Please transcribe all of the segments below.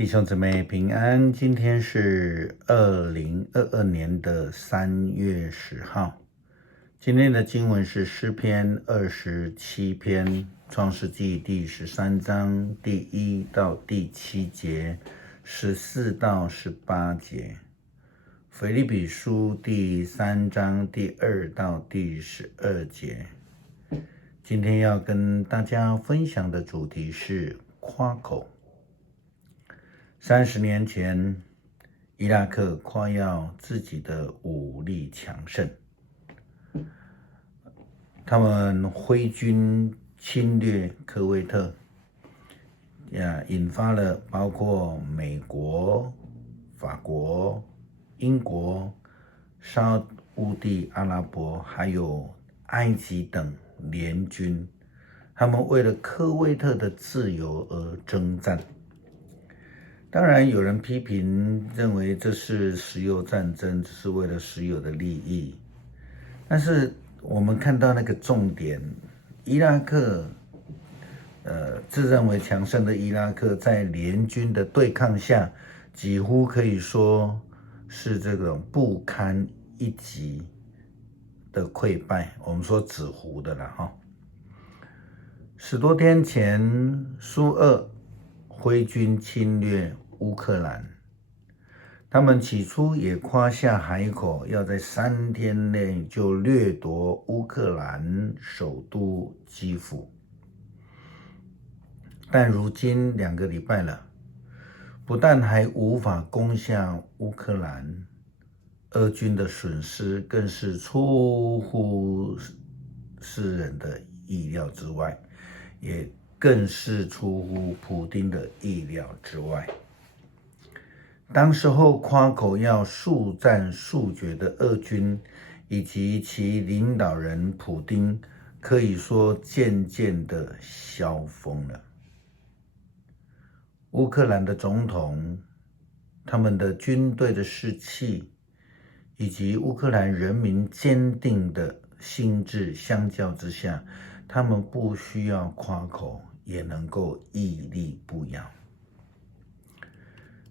弟兄姊妹平安，今天是2022年的3月10号。今天的经文是诗篇27篇，创世纪第13章第1到第7节，14到18节，腓立比书第3章第2到第12节。今天要跟大家分享的主题是夸口。30年前，伊拉克夸耀自己的武力强盛，他们挥军侵略科威特，引发了包括美国、法国、英国、沙烏地阿拉伯还有埃及等联军，他们为了科威特的自由而征战。当然有人批评认为这是石油战争，只是为了石油的利益。但是我们看到那个重点，伊拉克自认为强盛的伊拉克在联军的对抗下，几乎可以说是这种不堪一击的溃败，我们说纸糊的啦10多天前，苏俄挥军侵略乌克兰，他们起初也夸下海口，要在3天内就掠夺乌克兰首都基辅。但如今2个礼拜了，不但还无法攻下乌克兰，俄军的损失更是出乎世人的意料之外，也更是出乎普丁的意料之外。当时候夸口要速战速决的俄军以及其领导人普丁，可以说渐渐的消风了。乌克兰的总统，他们的军队的士气，以及乌克兰人民坚定的心智相较之下，他们不需要夸口，也能够屹立不摇。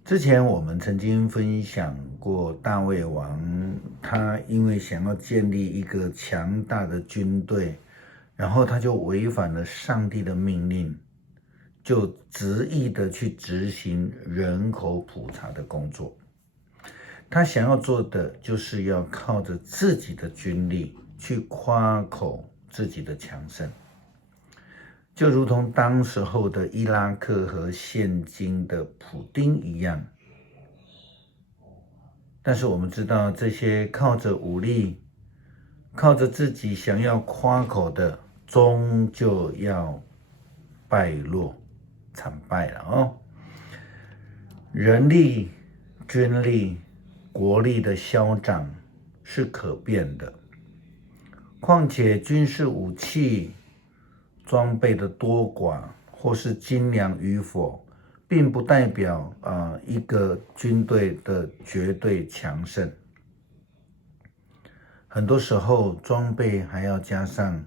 之前我们曾经分享过大卫王，他因为想要建立一个强大的军队，然后他就违反了上帝的命令，就执意的去执行人口普查的工作。他想要做的就是要靠着自己的军力去夸口自己的强盛，就如同当时候的伊拉克和现今的普丁一样。但是我们知道，这些靠着武力，靠着自己想要夸口的，终究要败落惨败了人力、军力、国力的消长是可变的，况且军事武器装备的多寡或是精良与否，并不代表一个军队的绝对强盛。很多时候装备还要加上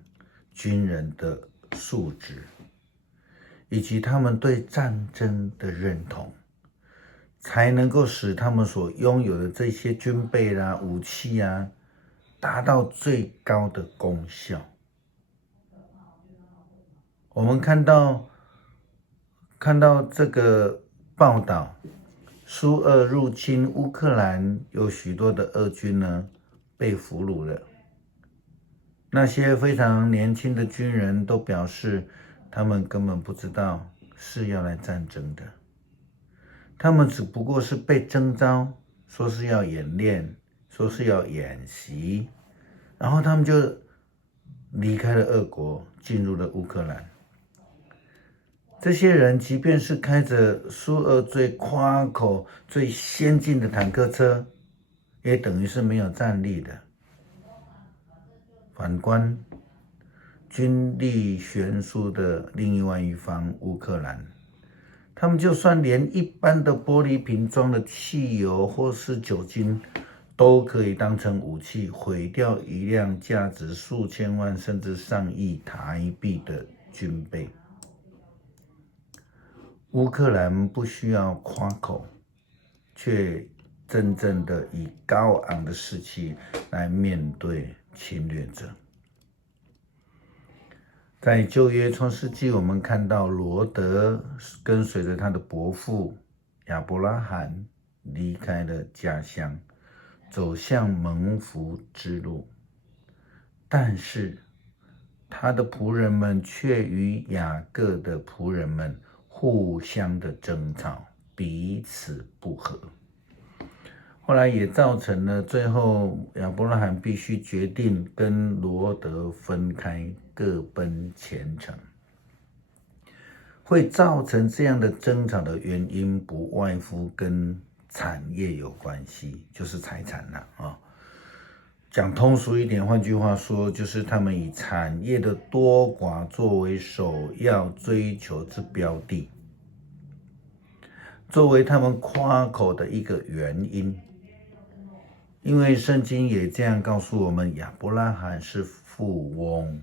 军人的素质，以及他们对战争的认同，才能够使他们所拥有的这些军备啦、武器达到最高的功效。我们看到这个报道，苏俄入侵乌克兰，有许多的俄军呢被俘虏了。那些非常年轻的军人都表示，他们根本不知道是要来战争的，他们只不过是被征召，说是要演练，说是要演习，然后他们就离开了俄国，进入了乌克兰。这些人即便是开着苏俄最夸口、最先进的坦克车，也等于是没有战力的。反观军力悬殊的另外一方乌克兰，他们就算连一般的玻璃瓶装的汽油或是酒精，都可以当成武器毁掉一辆价值数千万甚至上亿台币的军备。乌克兰不需要夸口，却真正的以高昂的士气来面对侵略者。在旧约创世纪，我们看到罗德跟随着他的伯父亚伯拉罕离开了家乡，走向蒙福之路，但是他的仆人们却与雅各的仆人们互相的争吵，彼此不和。后来也造成了最后亚伯拉罕必须决定跟罗德分开，各奔前程。会造成这样的争吵的原因，不外乎跟产业有关系，就是财产啦。讲通俗一点，换句话说，就是他们以产业的多寡作为首要追求之标的，作为他们夸口的一个原因。因为圣经也这样告诉我们，亚伯拉罕是富翁，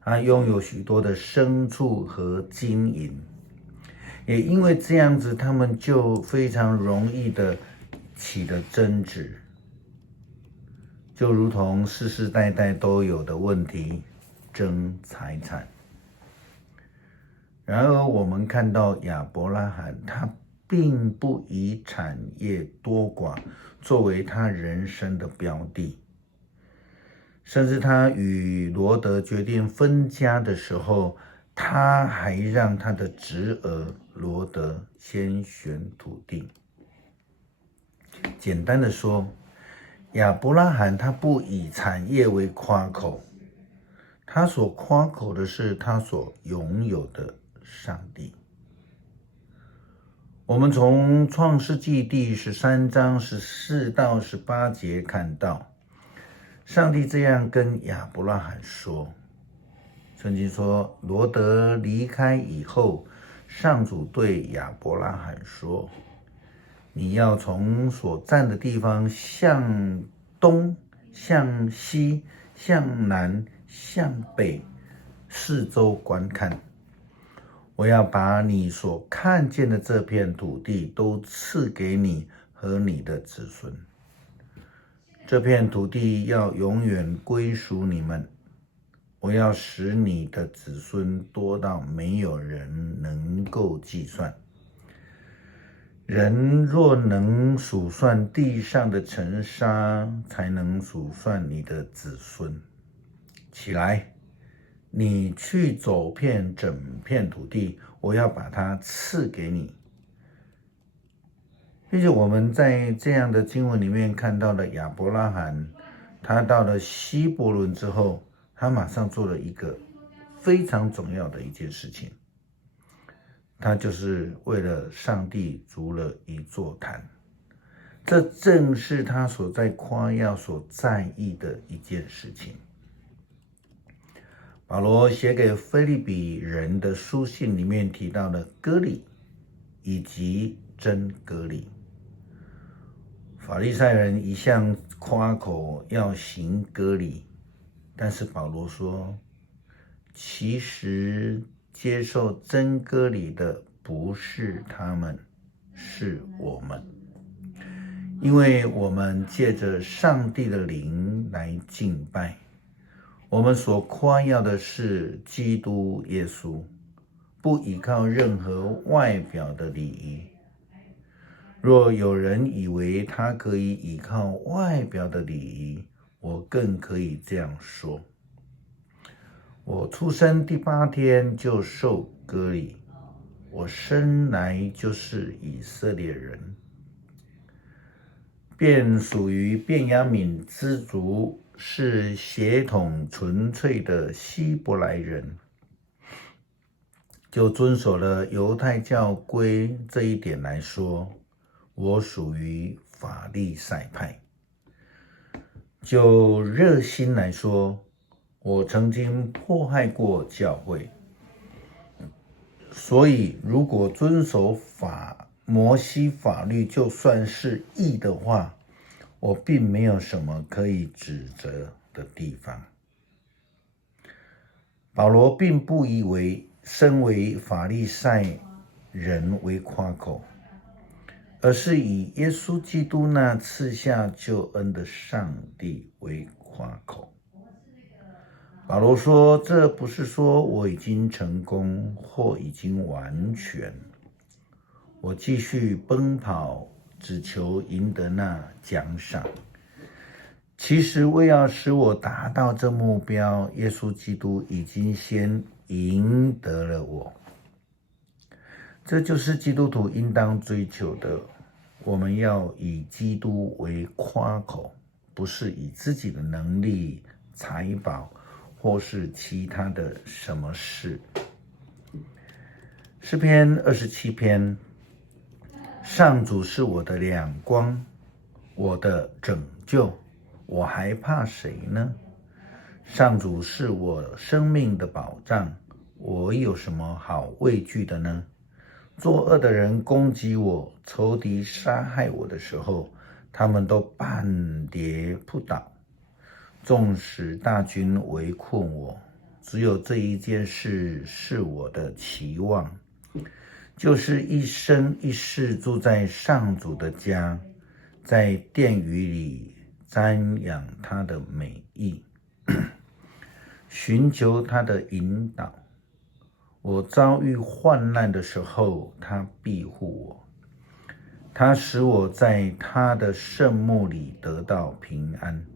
他拥有许多的牲畜和金银，也因为这样子，他们就非常容易的起了争执，就如同世世代代都有的问题，争财产。然而我们看到亚伯拉罕，他并不以产业多寡作为他人生的标的，甚至他与罗德决定分家的时候，他还让他的侄儿罗德先选土地。简单的说，亚伯拉罕他不以产业为夸口，他所夸口的是他所拥有的上帝。我们从创世纪第13章14到18节看到，上帝这样跟亚伯拉罕说，圣经说，罗德离开以后，上主对亚伯拉罕说，你要从所站的地方向东、向西、向南、向北四周观看，我要把你所看见的这片土地都赐给你和你的子孙。这片土地要永远归属你们，我要使你的子孙多到没有人能够计算。人若能数算地上的尘沙，才能数算你的子孙。起来，你去走遍整片土地，我要把它赐给你。并且我们在这样的经文里面看到了亚伯拉罕，他到了希伯伦之后，他马上做了一个非常重要的一件事情，他就是为了上帝筑了一座坛。这正是他所在夸耀所在意的一件事情。保罗写给腓立比人的书信里面提到了割礼以及真割礼。法利赛人一向夸口要行割礼，但是保罗说，其实接受真割礼的不是他们，是我们，因为我们借着上帝的灵来敬拜。我们所夸耀的是基督耶稣，不依靠任何外表的礼仪。若有人以为他可以依靠外表的礼仪，我更可以这样说：我出生第8天就受割礼，我生来就是以色列人，便属于便雅悯支族，是血统纯粹的希伯来人，就遵守了犹太教规这一点来说，我属于法利赛派。就热心来说，我曾经迫害过教会，所以如果遵守摩西法律就算是义的话，我并没有什么可以指责的地方。保罗并不以为身为法利赛人为夸口，而是以耶稣基督那赐下救恩的上帝为夸口。保罗说，这不是说我已经成功或已经完全，我继续奔跑，只求赢得那奖赏。其实为要使我达到这目标，耶稣基督已经先赢得了我。这就是基督徒应当追求的。我们要以基督为夸口，不是以自己的能力、财宝或是其他的什么事。诗篇27篇，上主是我的亮光，我的拯救，我还怕谁呢？上主是我生命的保障，我有什么好畏惧的呢？作恶的人攻击我，仇敌杀害我的时候，他们都半跌扑倒。纵使大军围困我，只有这一件事是我的期望，就是一生一世住在上主的家，在殿宇里瞻仰他的美意，寻求他的引导。我遭遇患难的时候，他庇护我，他使我在他的圣幕里得到平安，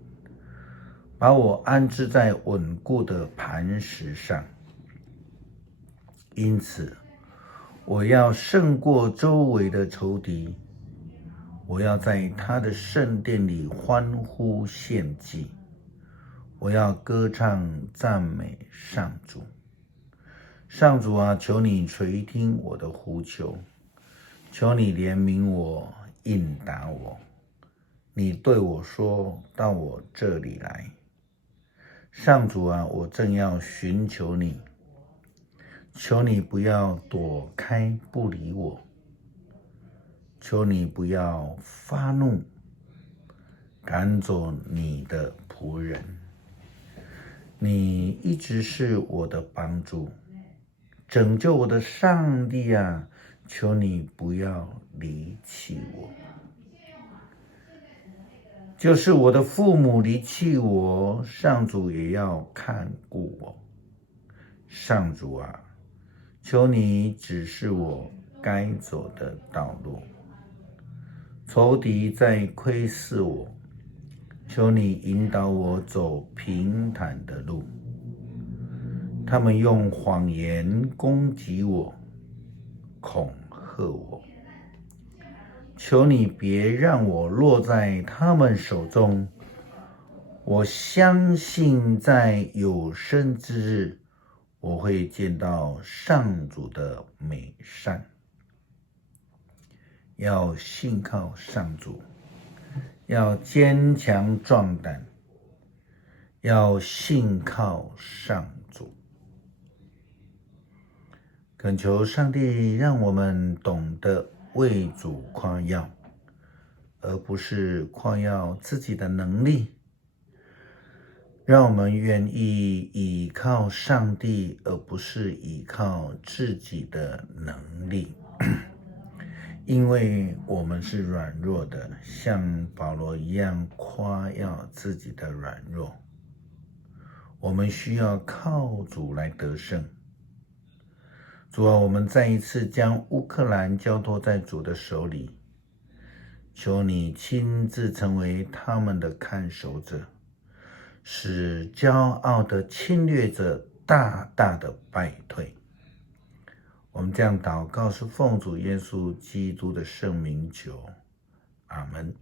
把我安置在稳固的磐石上。因此，我要胜过周围的仇敌，我要在他的圣殿里欢呼献祭，我要歌唱赞美上主。上主啊，求你垂听我的呼求，求你怜悯我，应答我。你对我说，到我这里来。上主啊，我正要寻求你，求你不要躲开不理我，求你不要发怒，赶走你的仆人。你一直是我的帮助，拯救我的上帝啊，求你不要离弃我。就是我的父母离弃我，上主也要看顾我。上主啊，求你指示我该走的道路。仇敌在窥视我，求你引导我走平坦的路。他们用谎言攻击我，恐吓我，求你别让我落在他们手中。我相信在有生之日，我会见到上主的美善。要信靠上主，要坚强壮胆，要信靠上主。恳求上帝让我们懂得为主夸耀，而不是夸耀自己的能力。让我们愿意倚靠上帝，而不是倚靠自己的能力。因为我们是软弱的，像保罗一样夸耀自己的软弱。我们需要靠主来得胜。主啊，我们再一次将乌克兰交托在主的手里，求你亲自成为他们的看守者，使骄傲的侵略者大大的败退。我们这样祷告，是奉主耶稣基督的圣名求，阿们。